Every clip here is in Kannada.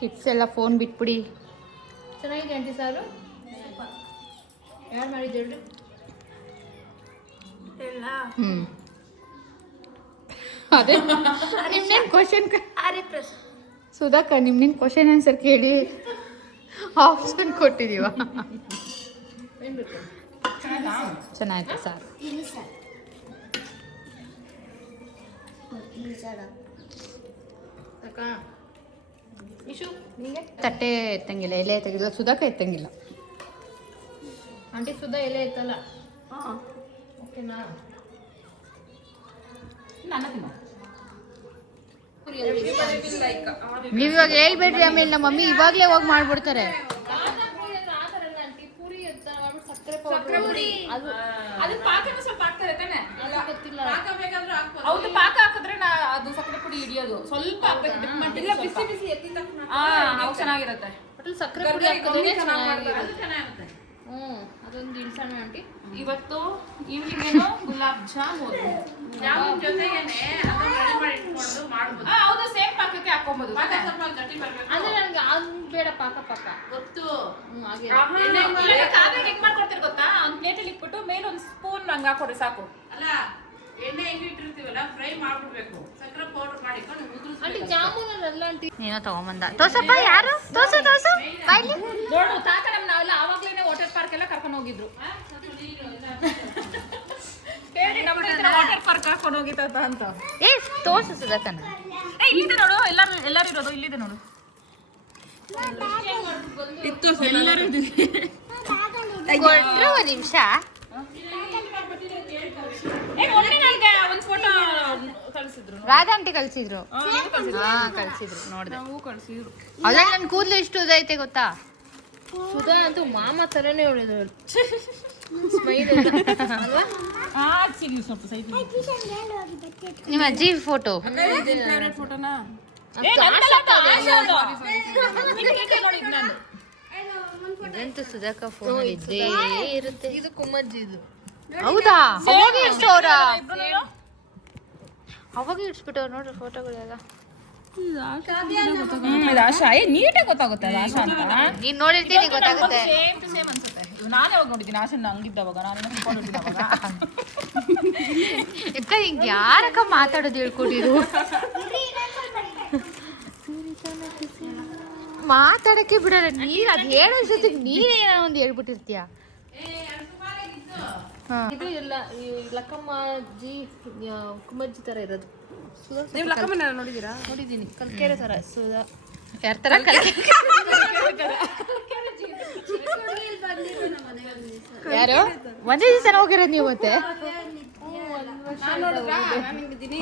ಕಿಡ್ಸ್ ಎಲ್ಲ ಫೋನ್ ಬಿಟ್ಬಿಡಿ. ಚೆನ್ನಾಗಿದೆ ಆಂಟಿ ಸಾರು. ಯಾರು ಮಾಡಿದ್ದು ಎಲ್ಲ ಅದೇ ನಿಮ್ನೇನು ಕ್ವಶನ್ ಸುಧಾಕ ನಿಮ್ನೇನು ಕ್ವಶನ್ ಆನ್ಸರ್ ಕೇಳಿ ಆಪ್ಷನ್ ಕೊಟ್ಟಿದೀವ. ಚೆನ್ನಾಯ್ತು ಸಾರು. ಇಶು ನಿಂಗೆ ತಟ್ಟೆ ಎತ್ತಂಗಿಲ್ಲ, ಎಲೆ ಎತ್ತಂಗಿಲ್ಲ, ಸುಧಾಕ ಎತ್ತಂಗಿಲ್ಲ. ಆಂಟಿ ಸುಧಾ ಎಲೆ ಇತ್ತಲ್ಲ. ಓಕೆನಾ? ನೀವು ಇವಾಗ ಹೇಳ್ಬೇಡ್ರಿ, ಆಮೇಲೆ ನಮ್ಮ ಮಮ್ಮಿ ಇವಾಗಲೇ ಹೋಗಿ ಮಾಡ್ಬಿಡ್ತಾರೆ. ಹೌದು, ಪಾಕ ಹಾಕಿದ್ರೆ ಅದು ಸಕ್ಕರೆ ಪುಡಿ ಹಿಡಿಯೋದು ಸ್ವಲ್ಪ ಬಿಸಿ ಬಿಸಿ ಚೆನ್ನಾಗಿರುತ್ತೆ. ಸಕ್ಕರೆ ಪುಡಿ ಹಾಕಿದ್ರೆ ಚೆನ್ನಾಗಿರುತ್ತೆ. ಅದೊಂದು ಇಳಿಸೋಣ ಆಂಟಿ. ಇವತ್ತು ಈವ್ನಿಂಗ್ ಗುಲಾಬ್ ಜಾಮೂನ್ ಹೌದು, ಸೇಮ್ ಪಾಕಕ್ಕೆ ಹಾಕೊಂಬೋದು. ಅಂದ್ರೆ ನನಗೆ ಅದು ಬೇಡ, ಪಾಕ ಗೊತ್ತು. ಹೆಂಗ್ ಮಾಡ್ಕೊಡ್ತೀರಿ ಗೊತ್ತಾ? ಒಂದ್ ಪ್ಲೇಟಲ್ಲಿ ಇಟ್ಬಿಟ್ಟು ಮೇಲೆ ಒಂದ್ ಸ್ಪೂನ್ ಹಂಗ ಹಾಕೊಡ್ರಿ ಸಾಕು. ಅಲ್ಲ, ಎಣ್ಣೆ ಹೆಂಗ್ ಇಟ್ಟಿರ್ತೀವಲ್ಲ ಫ್ರೈ ಮಾಡ್ಬಿಡ್ಬೇಕು. ಸಕ್ಕರೆ ಪೌಡರ್ ಮಾಡಿಕೊಂಡು ಆಂಟಿ ಜಾಮೂನಲ್ಲ ಆಂಟಿ. ನೀನೋ ತಗೊಂಬಂದ. ತೋರ್ಸಪ್ಪ, ಯಾರು? ತೋರ್ಸು ಬಾಯ್ಲಿ. ನೋಡು, ತಾತ ನಾವೆಲ್ಲ ಆವಾಗ್ಲೇನೆ ವಾಟರ್ ಪಾರ್ಕ್ ಎಲ್ಲ ಕರ್ಕೊಂಡು ಹೋಗಿದ್ರು. ವಾಟರ್ ಪಾರ್ಕ್ ಕರ್ಕೊಂಡು ಹೋಗಿತ್ತ ಅಂತ. ಏ ತೋರ್ಸು ಸುಧಾಕನ. ಇಲ್ಲಿದೆ ನೋಡು, ಎಲ್ಲರೂ ಇರೋದು ಇಲ್ಲಿದೆ ನೋಡು. ಎಲ್ಲರೂ ಕೊಟ್ರು ಒಂದು ನಿಮಿಷ. ಒಂದ್ ಫೋಟೋ ಕಳಿಸಿದ್ರು, ರಾಧಾ ಆಂಟಿ ಕಳ್ಸಿದ್ರು. ಕಳ್ಸಿದ್ರು, ನೋಡ್ದೆ. ಅದ್ರಲ್ಲಿ ನನ್ನ ಕೂದಲು ಎಷ್ಟು ಉದೈತೆ ಗೊತ್ತಾ? ಸುಧಾ ಅಂತೂ ಮಾಮ ತರನೇ ಹೇಳಿದ್ರು. ನಿಮ್ಮ ಅಜ್ಜಿ ಫೋಟೋ. ಫೋಟೋನಾ? ಇದಂತೂ ಸುಧಾಕ ಫೋನ್ ಇದ್ದೇ ಇರುತ್ತೆ. ಇದು ಕುಮ್ಮಜ್ಜಿ. ಇದು ಹೌದಾ? ಅವಾಗ ಇಡ್ಸೋರ, ಅವಾಗ ಇಡ್ಸ್ಬಿಟ್ಟವ್ರು ನೋಡ್ರಿ ಫೋಟೋಗಳೆಲ್ಲ. ಆಶಾ ನೀಟಾಗಿ ಗೊತ್ತಾಗುತ್ತೆ ಅದು ಆಶಾ ಅಂತ. ನೀನ್ ನೋಡಿರ್ತೀನಿ, ಗೊತ್ತಾಗುತ್ತೆ. ಸೇಮ್ ಟು ಸೇಮ್ ಅನ್ಸುತ್ತೆ. ನಾನೇ ಅವಾಗ ನೋಡಿದ್ದೀನಿ ಆಶಾ ಹಂಗಿದ್ದವಾಗ. ಅಕ್ಕ ಹಿಂಗೆ ಯಾರಕ್ಕ ಮಾತಾಡೋದು ಹೇಳ್ಕೊಟ್ಟಿರು? ಮಾತಾಡಕ್ಕೆ ಬಿಡಲ್ಲ ನೀನ್. ಅದು ಹೇಳೋ ಜೊತೆಗೆ ನೀನೇನೋ ಒಂದು ಹೇಳ್ಬಿಟ್ಟಿರ್ತೀಯ. ಇದು ಎಲ್ಲ ಲಕ್ಕಮ್ಮ ಅಜ್ಜಿ ಕುಮ್ಮಜ್ಜಿ ತರ ಇರೋದು. ನೀವು ಲಕ್ಕಮ್ಮನ ನೋಡಿದ್ದೀರಾ? ನೋಡಿದ್ದೀನಿ, ಕಲ್ಕೆರೆ ತರ. ಸುಧಾ ಯಾರ ತರ? ಯಾರು? ಒಂದೇ ದಿವಸ ಹೋಗಿರೋದು ನೀವು? ಮತ್ತೆ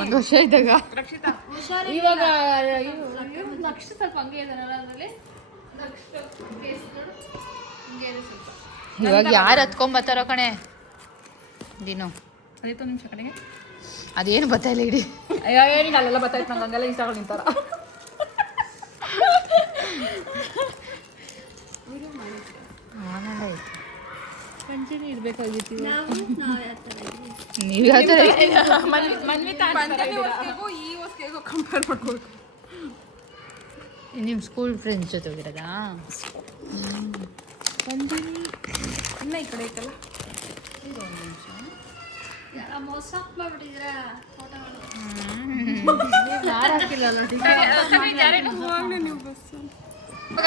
ಒಂದು ವರ್ಷ ಇದ್ದಾಗ. ಇವಾಗ ನಕ್ಷ ಸ್ವಲ್ಪ ಹಂಗೆ ಇದಾನಲ್ಲ, ಅದರಲ್ಲಿ ಇವಾಗ ಯಾರು ಹತ್ಕೊಂಬತ್ತಾರೋ ಕಣೆ ದಿನ. ಅದೈತೆ ಒಂದು ನಿಮಿಷ ಕಡೆಗೆ. ಅದೇನು ಬತ್ತಾಯಿಲ್ಲ ಇಡಿ. ಅಯ್ಯೋ ಏನಿಲ್ಲ, ಅಲ್ಲೆಲ್ಲ ಬತ್ತಾಯ್ತು ನಂಗೆ. ಹಂಗೆಲ್ಲ ಇಷ್ಟ ನಿಂತಾರ. ಕಂಟಿನ್ಯೂ ಇರ್ಬೇಕಾಗಿತ್ತು. ನೀವು ಯಾವ ಥರ ಈ ಹೊಸ್ಗೆಗೂ ಕಂಪೇರ್ ಮಾಡ್ಕೊಳ್ಬೇಕು. ನಿಮ್ಮ ಸ್ಕೂಲ್ ಫ್ರೆಂಡ್ಸ್ ಜೊತೆ ಹೋಗಿರೋದಾ? ಇನ್ನ ಈ ಕಡೆ ಐತಲ್ಲ.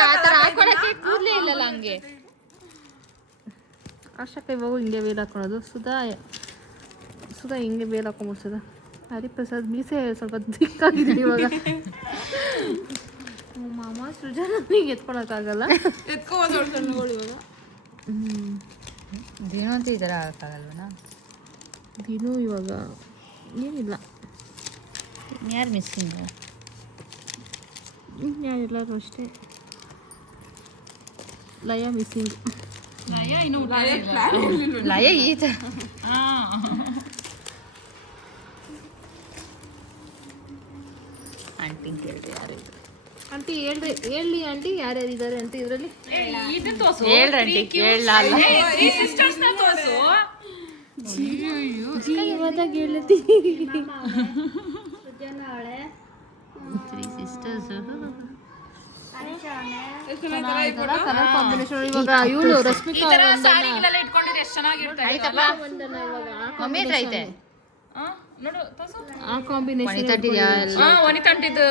ಆ ಥರ ಹಾಕೊಳಕ್ಕೆ ಕೂದಲೇ ಇಲ್ಲಲ್ಲ ಹಂಗೆ. ಆಶಾಕ ಇವಾಗ ಹಿಂಗೆ ಬೇಲ್ ಹಾಕೊಳ್ಳೋದು. ಸುಧಾ ಹಿಂಗೆ ಬೇಲ್ ಹಾಕೊಂಡ್ಬಿಡ್ಸದ. ಹರಿಪ್ರಸಾದ್ ಮೀಸೆ ಸ್ವಲ್ಪ ದಿಕ್ಕಾಗಿದೆ ಇವಾಗ. ಮಾಮ ಸೃಜನ ಹಿಂಗೆ ಎತ್ಕೊಳಕ್ಕಾಗಲ್ಲ. ಎತ್ಕೋಬೋದು ಇವಾಗ. ದಿನ ಅಂತ ಈ ಥರ ಆಗೋಕ್ಕಾಗಲ್ವನ? ದಿನೂ ಇವಾಗ ಏನಿಲ್ಲ. ಯಾರು ಮಿಸ್ಸಿಂಗು? ಯಾರೆಲ್ಲರೂ ಅಷ್ಟೇ. ಲಯ ಮಿಸ್ಸಿಂಗ್. ಲಯ ಈ ಥರ. ಆಂಟಿ ಕೇಳಿದೆ ಯಾರು ಇದು? ಆಂಟಿ ಹೇಳಿ ಆಂಟಿ ಯಾರ್ಯಾರಿದ್ದಾರೆ ಅಂತ ಇದರಲ್ಲಿ ಹೇಳ್ರಿ ಕೇಳಲ್ಲ. ಜೀವದ ಗೆಳತಿ 3 sisters. ಕಲರ್ ಕಾಂಬಿನೇಷನ್ ಇವಾಗ ಇವಳು ಈ ರಶ್ಮಿಕಾ ತರ ಸಾರಿಗಳೆಲ್ಲ ಇಟ್ಕೊಂಡಿದ್ರೆ ಎಷ್ಟು ಚೆನ್ನಾಗಿರ್ತಾರೆ ಆಯ್ತಪ್ಪ ಮಮ್ಮಿ ಹತ್ರ ಐತೆ ನೋಡು ತೋರ್ಸು. ಆ ಕಾಂಬಿನೇಷನ್ ವನಿತಾಟಿದ್ಯಾ ವನಿತಂಟಿದ್ದು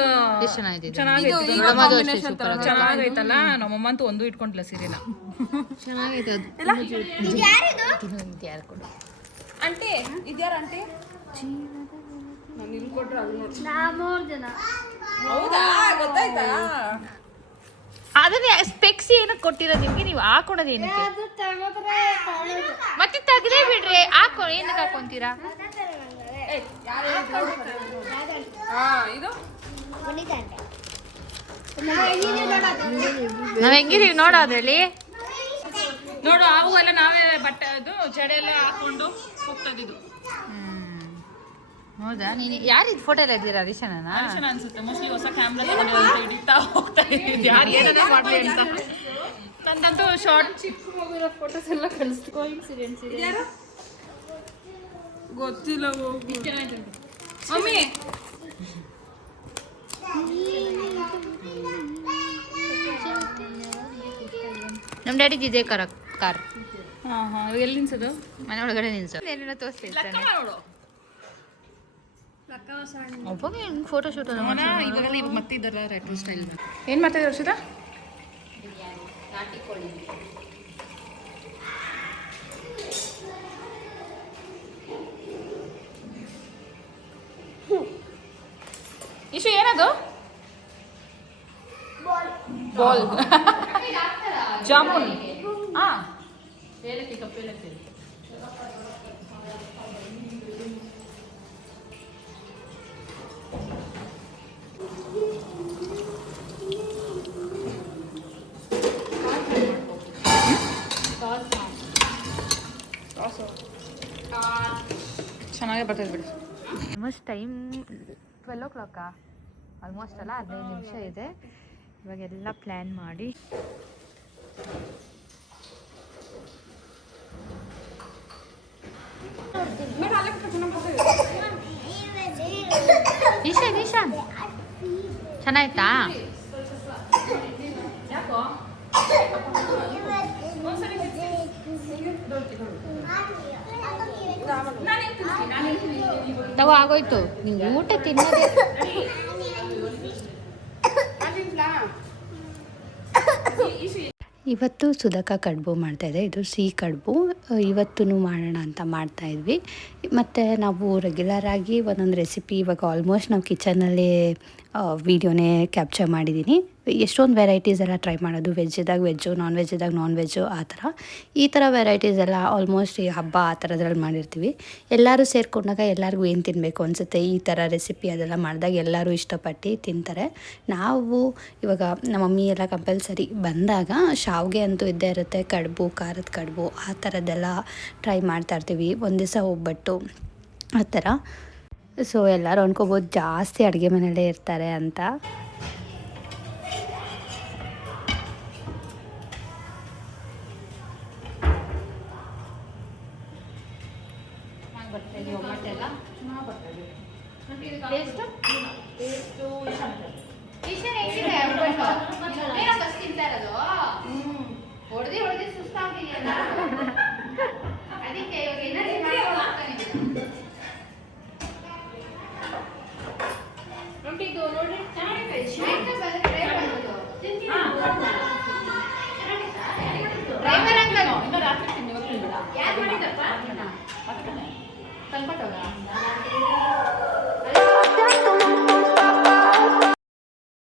ಎಷ್ಟು ಚೆನ್ನಾಗಿದೆ ಚೆನ್ನಾಗಿದೆ ಚೆನ್ನಾಗೈತಲ್ಲ ನಮ್ಮಮ್ಮ ಅಂತೂ ಒಂದು ಇಟ್ಕೊಂಡ್ಲ ಸೀರೆನ ಚೆನ್ನಾಗೈತೆ ಅದು ಯಾರು ಕೊಡು ಆಂಟಿ ಇದ್ಯಾರ ಆಂಟಿ ನಾನು ಇಲ್ಲಿ ಕೊಟ್ರೆ ಅದು ನೋಡಿ ಹೌದಾ ಗೊತ್ತಾಯ್ತಾ ಅದನ್ನ ಸ್ಪೆಕ್ಸ್ ಏನಕ್ಕೆ ಕೊಟ್ಟಿರೋದು ನಿಮ್ಗೆ ನೀವು ಹಾಕೊಳೋದು ಏನಕ್ಕೆ ಮತ್ತೆ ತೆಗ್ದೇ ಬಿಡ್ರಿ ಹಾಕೊ ಏನಕ್ಕೆ ಹಾಕೊಂತೀರಾ ಇದು ನಾವ್ ಹೆಂಗಿದೀವಿ ನೋಡೋ ಅದ್ರಲ್ಲಿ ನೋಡು ಅವು ಎಲ್ಲ ನಾವೇ ಬಟ್ಟೆ ಅದು ಜಡೆ ಎಲ್ಲ ಹಾಕೊಂಡು ಹೋಗ್ತಾ ಇದ್ದಿದ್ದು ಹೌದಾ ನೀನು ಯಾರಿದ್ ಫೋಟೋ ಎಲ್ಲ ಇದ್ದೀರಾ ಅದಿಶನಾ ಚೆನ್ನಾಗಿ ಅನ್ಸುತ್ತೆ ಮೋಸ್ಟ್ಲಿ ಹೊಸ ಕ್ಯಾಮ್ರಾ ತಗೊಂಡು ಅಂತ ಹಿಡಿತಾ ಹೋಗ್ತಾ ಇದ್ದು ಯಾರು ಏನಾದ್ರು ಮಾಡ್ಲಿ ಅಂತ ನಂದಂತೂ ಶಾರ್ಟ್ ಚಿಕ್ಕ ಮಗುವಿನ ಫೋಟೋಸ್ ಎಲ್ಲ ಕಳಿಸ್ಕೋ ಇನ್ಸಿಡೆಂಟ್ಸ್ ಇದೆ ಗೊತ್ತಿಲ್ಲ ಮಮ್ಮಿ ನಮ್ಮ ಡ್ಯಾಡಿ ಇದೆ ಕಾರ್ ಹಾ ಎಲ್ಲಿ ನಿಲ್ಸೋದು ಮನೆ ಒಳಗಡೆ ನಿಲ್ಸೋ ಏನೇನೋ ತೋರಿಸ್ತಿರ್ತಾನೆ ನೋಡು ಒಬ್ಬ ಫೋಟೋ ಶೂಟ್ ಇವಾಗೆಲ್ಲ ಇವಾಗ ಮತ್ತೆ ಇದರ ರೆಟ್ರೋ ಸ್ಟೈಲ್ ಏನು ಮಾಡ್ತಾ ಇದ್ದೀವಿ ವರ್ಷದ ಇಶು ಏನದು ಬಾಲ್ ಜಾಮೂನ್ ಹಾಂ ಏಲಕ್ಕಿ ಕಪ್ಪು ಏಲಕ್ಕಿ ಚೆನ್ನಾಗೇ ಬರ್ತದೆ ಬಿಡಿ ಆಲ್ಮೋಸ್ಟ್ ಟೈಮ್ 12 ಆಲ್ಮೋಸ್ಟ್ ಅಲ್ಲ 15 ನಿಮಿಷ ಇದೆ ಇವಾಗೆಲ್ಲ ಪ್ಲ್ಯಾನ್ ಮಾಡಿ ಈಶಾನ್ ಚೆನ್ನಾಯ್ತಾ ತಗೋ ಆಗೋಯ್ತು ನೀವು ಊಟ ತಿನ್ನೋದೇ ಇವತ್ತು ಸುಧಾಕ ಕಡುಬು ಮಾಡ್ತಾಯಿದ್ದೆ. ಇದು ಸಿಹಿ ಕಡುಬು ಇವತ್ತೂ ಮಾಡೋಣ ಅಂತ ಮಾಡ್ತಾಯಿದ್ವಿ. ಮತ್ತು ನಾವು ರೆಗ್ಯುಲರಾಗಿ ಒಂದೊಂದು ರೆಸಿಪಿ ಇವಾಗ ಆಲ್ಮೋಸ್ಟ್ ನಾವು ಕಿಚನಲ್ಲಿ ವೀಡಿಯೋನೇ ಕ್ಯಾಪ್ಚರ್ ಮಾಡಿದ್ದೀನಿ. ಎಷ್ಟೊಂದು ವೆರೈಟೀಸ್ ಎಲ್ಲ ಟ್ರೈ ಮಾಡೋದು, ವೆಜ್ಜಿದಾಗ ವೆಜ್ಜು, ನಾನ್ ವೆಜ್ಜಿದಾಗ ನಾನ್ ವೆಜ್ಜು ಆ ಥರ. ಈ ಥರ ವೆರೈಟೀಸ್ ಎಲ್ಲ ಆಲ್ಮೋಸ್ಟ್ ಈ ಹಬ್ಬ ಆ ಥರದ್ರಲ್ಲಿ ಮಾಡಿರ್ತೀವಿ. ಎಲ್ಲರೂ ಸೇರಿಕೊಂಡಾಗ ಎಲ್ಲರಿಗೂ ಏನು ತಿನ್ನಬೇಕು ಅನಿಸುತ್ತೆ, ಈ ಥರ ರೆಸಿಪಿ ಅದೆಲ್ಲ ಮಾಡಿದಾಗ ಎಲ್ಲರೂ ಇಷ್ಟಪಟ್ಟು ತಿಂತಾರೆ. ನಾವು ಇವಾಗ ನಮ್ಮ ಮಮ್ಮಿ ಎಲ್ಲ ಕಂಪಲ್ಸರಿ ಬಂದಾಗ ಶಾವಿಗೆ ಅಂತೂ ಇದ್ದೇ ಇರುತ್ತೆ, ಕಡುಬು, ಖಾರದ ಕಡುಬು ಆ ಥರದ್ದೆಲ್ಲ ಟ್ರೈ ಮಾಡ್ತಾಯಿರ್ತೀವಿ. ಒಂದು ದಿವಸ ಒಬ್ಬಟ್ಟು ಆ ಥರ. ಸೊ ಎಲ್ಲರೂ ಅನ್ಕೋಬೋದು ಜಾಸ್ತಿ ಅಡುಗೆ ಮನೆಯಲ್ಲೇ ಇರ್ತಾರೆ ಅಂತ. ತಂದ್ಕೊಟ್ಟೋಗ